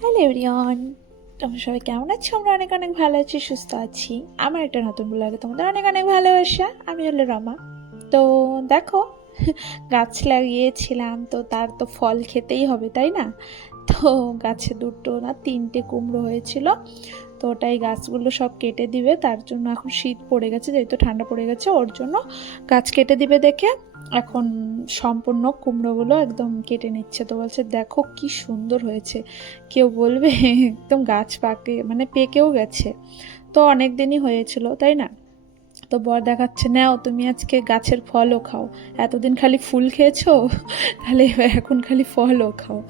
Hello everyone, তোমরা সবাই কেমন আছো? আমরা অনেক অনেক ভালো আছি, সুস্থ আছি। আমার একটা নতুন ব্লগে তোমাদের অনেক অনেক ভালোবাসা। আমি হলো রমা। তো দেখো, গাছ লাগিয়েছিলাম, তো তার তো ফল খেতেই হবে, তাই না? তো গাছে দুটো না তিনটে কুমড়ো হয়েছিল। তো ওটাই গাছগুলো সব কেটে দিবে। তার জন্য এখন শীত পড়ে গেছে, যেহেতু ঠান্ডা পড়ে গেছে, ওর জন্য গাছ কেটে দিবে দেখে। এখন সম্পূর্ণ কুমড়োগুলো একদম কেটে নিচ্ছে তো বলছে, দেখো কি সুন্দর হয়েছে। কেউ বলবে, একদম গাছ পাকে মানে পেকেও গেছে। তো অনেক দিনই হয়েছিল, তাই না? তো বর দেখাচ্ছে, নাও, তুমি আজকে গাছের ফলও খাও। এতদিন খালি ফুল খেয়েছো? তাহলে এখন খালি ফলও খাও।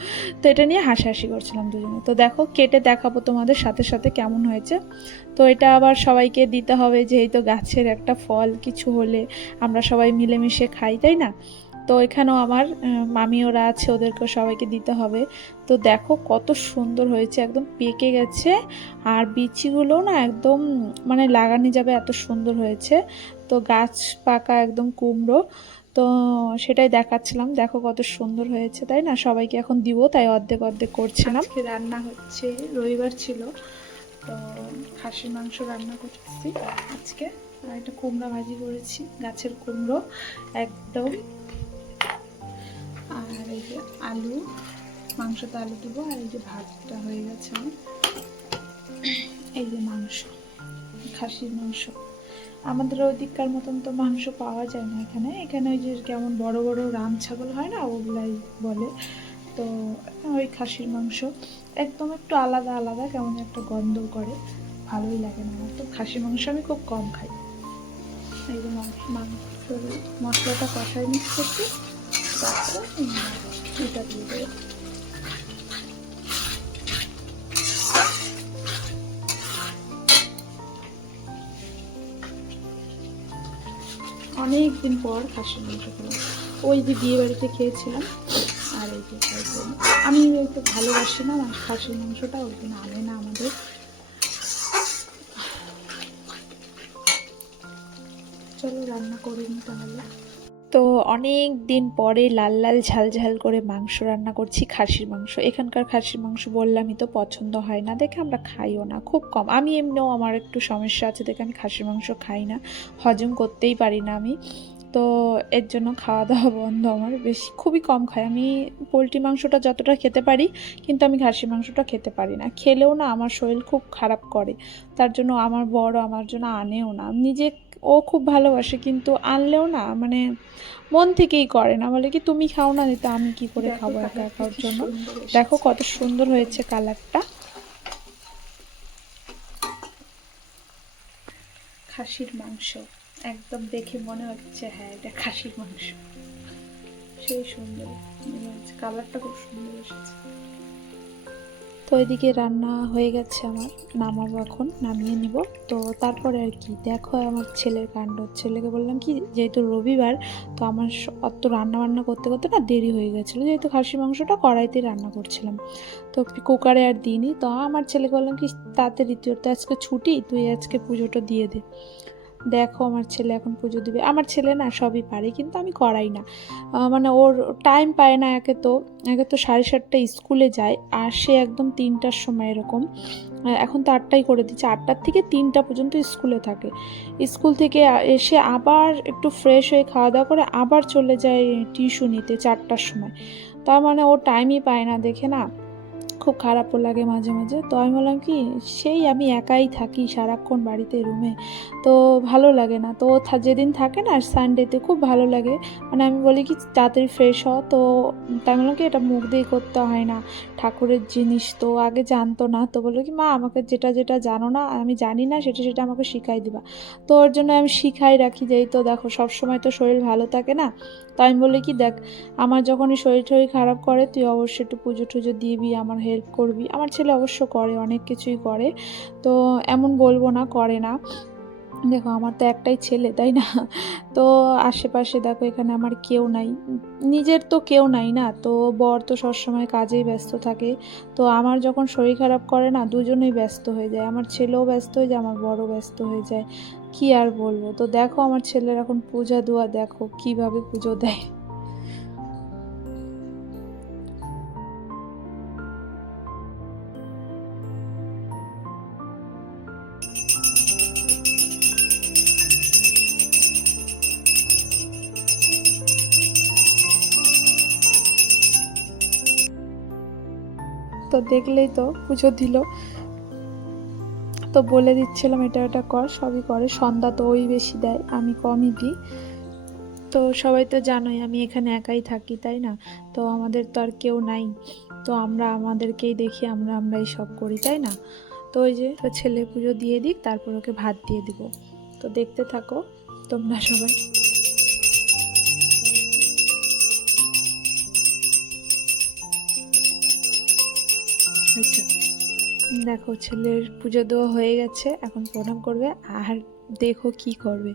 তো এটা নিয়ে হাসাহাসি করছিলাম দুজনে। তো দেখো, কেটে দেখাবো তোমাদের সাথে সাথে কেমন হয়েছে। তো এটা আবার সবাইকে দিতে হবে, যেহেতু গাছের একটা ফল, কিছু হলে আমরা সবাই মিলেমিশে খাই, তাই না? তো এখানেও আমার মামি ওরা আছে ওদেরকে সবাইকে দিতে হবে। তো দেখো কত সুন্দর হয়েছে, একদম পেকে গেছে। আর বিচিগুলো না একদম মানে লাগানো যাবে এত সুন্দর হয়েছে। তো গাছ পাকা একদম কুমড়ো। তো সেটাই দেখাচ্ছিলাম, দেখো কত সুন্দর হয়েছে, তাই না? সবাইকে এখন দিব, তাই অর্ধেক অর্ধেক করছিলাম। রান্না হচ্ছে, রবিবার ছিল, তো খাসির মাংস রান্না করছি। আজকে আর একটা কুমড়া ভাজি করেছি, গাছের কুমড়ো, একদম যে আলু, মাংসতে আলু দেবো, আর এই যে ভাতটা হয়ে গেছে এই যে মাংস, খাসির মাংস। আমাদের ওদিককার মতন তো মাংস পাওয়া যায় না এখানে। এখানে ওই যে কেমন বড় বড় রাম ছাগল হয় না, ওগুলাই বলে। তো ওই খাসির মাংস একদম একটু আলাদা আলাদা, কেমন একটা গন্ধ করে। ভালোই লাগে না আমার তো। খাসির মাংস আমি খুব কম খাই। এই যে মাংস মশলাটা কষাই মিক্স করছি, তারপরে অনেক দিন পর খাসির মাংস খেলাম ওই যে বিয়ে বাড়িতে খেয়েছিলাম, আর এই যে আমি একটু ভালোবাসি না খাসির মাংসটা ওই জন্য আনে না আমাদের। চলো রান্না করিনি তাহলে। তো অনেক দিন পরে লাল লাল ঝাল ঝাল করে মাংস রান্না করছি, খাসির মাংস। এখানকার খাসির মাংস বললামই তো পছন্দ হয় না, দেখে আমরা খাইও না, খুব কম। আমি এমনিও আমার একটু সমস্যা আছে, দেখে আমি খাসির মাংস খাই না, হজম করতেই পারি না আমি। তো এর জন্য খাওয়া দাওয়া বন্ধ আমার, বেশি খুবই কম খাই। আমি পোলট্রি মাংসটা যতটা খেতে পারি, কিন্তু আমি খাসির মাংসটা খেতে পারি না। খেলেও না আমার শরীর খুব খারাপ করে, তার জন্য আমার বড় আমার জন্য আনেও না। নিজে ও খুব ভালোবাসে কিন্তু আনলেও না মানে মন থেকেই করে না। বলে কি তুমি খাও না দিতে আমি কি করে খাব একা একার জন্য? দেখো কত সুন্দর হয়েছে কালারটা। খাসির মাংস। একদম দেখে মনে হচ্ছে হ্যাঁ এটা খাসির মাংস। সেই সুন্দর কালারটা খুব সুন্দর এসেছে। তো এদিকে রান্না হয়ে গেছে আমার। নামাবো এখন, নামিয়ে নিব। তো তারপরে আর কি, দেখো আমার ছেলের কাণ্ড। ছেলেকে বললাম কি, যেহেতু রবিবার, তো আমার অত রান্না বান্না করতে করতে না দেরি হয়ে গেছিল। যেহেতু খাসি মাংসটা কড়াইতেই রান্না করছিলাম। তো কুকারে আর দিইনি। তো আমার ছেলেকে বললাম কি তাতে তোর তো আজকে ছুটি, তুই আজকে পুজোটা দিয়ে দে। দেখো আমার ছেলে এখন পুজো দিবে। আমার ছেলে না সবই পারে, কিন্তু আমি করাই না। মানে ওর টাইম পায় না একে তো। একে তো সাড়ে সাতটা স্কুলে যায়, আর সে একদম তিনটার সময় এরকম। এখন তো আটটাই করে দিচ্ছে। আটটার থেকে তিনটা পর্যন্ত স্কুলে থাকে। স্কুল থেকে এসে আবার একটু ফ্রেশ হয়ে খাওয়া দাওয়া করে আবার চলে যায় টিউশনিতে চারটার সময়। তার মানে ও টাইমই পায় না দেখে না। খুব খারাপও লাগে মাঝে মাঝে। তো আমি বললাম কি, সেই আমি একাই থাকি সারাক্ষণ বাড়িতে রুমে, তো ভালো লাগে না। তো যেদিন থাকে না সানডেতে খুব ভালো লাগে। মানে আমি বলি কি, তাড়াতাড়ি ফ্রেশ হও। তো তাই বললাম কি, এটা মুখ দিয়ে করতে হয় না। ঠাকুরের জিনিস তো আগে জানতো না। তো বলল কি, মা, আমাকে যেটা যেটা জানো না, আমি জানি না, সেটা সেটা আমাকে শিখাই দিবা। তো ওর জন্য আমি শিখাই রাখি যেই তো দেখো সব সময় তো শরীর ভালো থাকে না। তো আমি বলি কি, দেখ, আমার যখনই শরীর টরীর খারাপ করে, তুই অবশ্যই একটু পুজো টুজো দিবি, আমার হেল্প করবি। আমার ছেলে অবশ্য করে, অনেক কিছুই করে। তো এমন বলব না, করে না। দেখো, আমার তো একটাই ছেলে, তাই না? তো আশেপাশে দেখো, এখানে আমার কেউ নাই। নিজের তো কেউ নাই না? তো বর তো সবসময় কাজেই ব্যস্ত থাকে। তো আমার যখন শরীর খারাপ করে না, দুজনেই ব্যস্ত হয়ে যায়। আমার ছেলেও ব্যস্ত হয়ে যায়, আমার বড়ও ব্যস্ত হয়ে যায়। কি আর বলব? তো দেখো, আমার ছেলের এখন পূজা দোয়া দেখো কীভাবে পুজো দেয়। তো দেখলেই তো পুজো দিল। তো বলে দিচ্ছিলাম, এটা এটা কর, সবই করে। সন্ধ্যা তো ওই বেশি দেয়, আমি কমই দিই। তো সবাই তো জানোই, আমি এখানে একাই থাকি, তাই না? তো আমাদের তো আর কেউ নাই। তো আমরা আমাদেরকেই দেখি, আমরা, আমরাই সব করি, তাই না? তো ওই যে তো ছেলে পুজো দিয়ে দিক, তারপর ওকে ভাত দিয়ে দিব। তো দেখতে থাকো, তোমরা সবাই। আচ্ছা। দেখো, ছেলের পুজো দেওয়া হয়ে গেছে, এখন প্রণাম করবে আর দেখো কি করবে।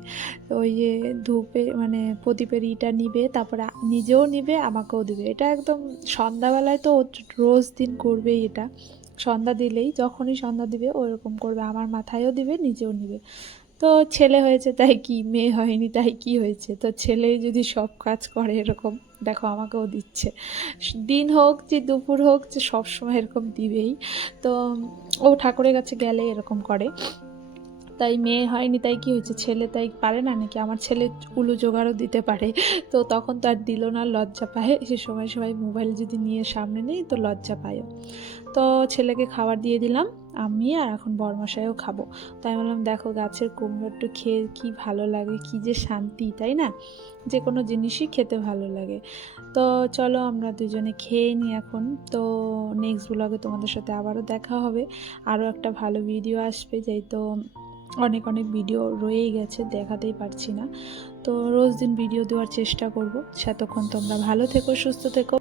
ওই যে ধূপে মানে প্রদীপের ইটা নিবে, তারপরে নিজেও নিবে, আমাকেও দিবে। এটা একদম সন্ধ্যাবেলায় তো রোজ দিন করবেই এটা। সন্ধ্যা দিলেই, যখনই সন্ধ্যা দিবে, ওরকম করবে। আমার মাথায়ও দিবে, নিজেও নিবে। তো ছেলে হয়েছে, তাই কি মেয়ে হয়নি, তাই কি হয়েছে? তো ছেলে যদি সব কাজ করে এরকম, দেখো আমাকেও দিচ্ছে। দিন হোক যে দুপুর হোক, যে সবসময় এরকম দিবেই। তো ও ঠাকুরের কাছে গেলে এরকম করে। তাই মেয়ে হয়নি, তাই কি হয়েছে? ছেলে তাই পারে না নাকি? আমার ছেলে উলু জোগাড়ও দিতে পারে। তো তখন তো আর দিল না, লজ্জা পায়। সে সময় সবাই মোবাইল যদি নিয়ে সামনে নেই তো লজ্জা পায়ও। তো ছেলেকে খাবার দিয়ে দিলাম, আমি আর এখন বরমশাইও খাব। তাই বললাম, দেখো গাছের কুমড়ো একটু খেয়ে কি ভালো লাগে, কি যে শান্তি, তাই না? যে কোনো জিনিসই খেতে ভালো লাগে। তো চলো আমরা দুজনে খেয়ে নিই এখন। তো নেক্সট ব্লগে তোমাদের সাথে আবারও দেখা হবে। আরও একটা ভালো ভিডিও আসবে, যেই তো অনেক অনেক ভিডিও রয়েই গেছে, দেখাতেই পারছি না। তো রোজ দিন ভিডিও দেওয়ার চেষ্টা করব। সেতক্ষণ তোমরা ভালো থেকো, সুস্থ থেকো।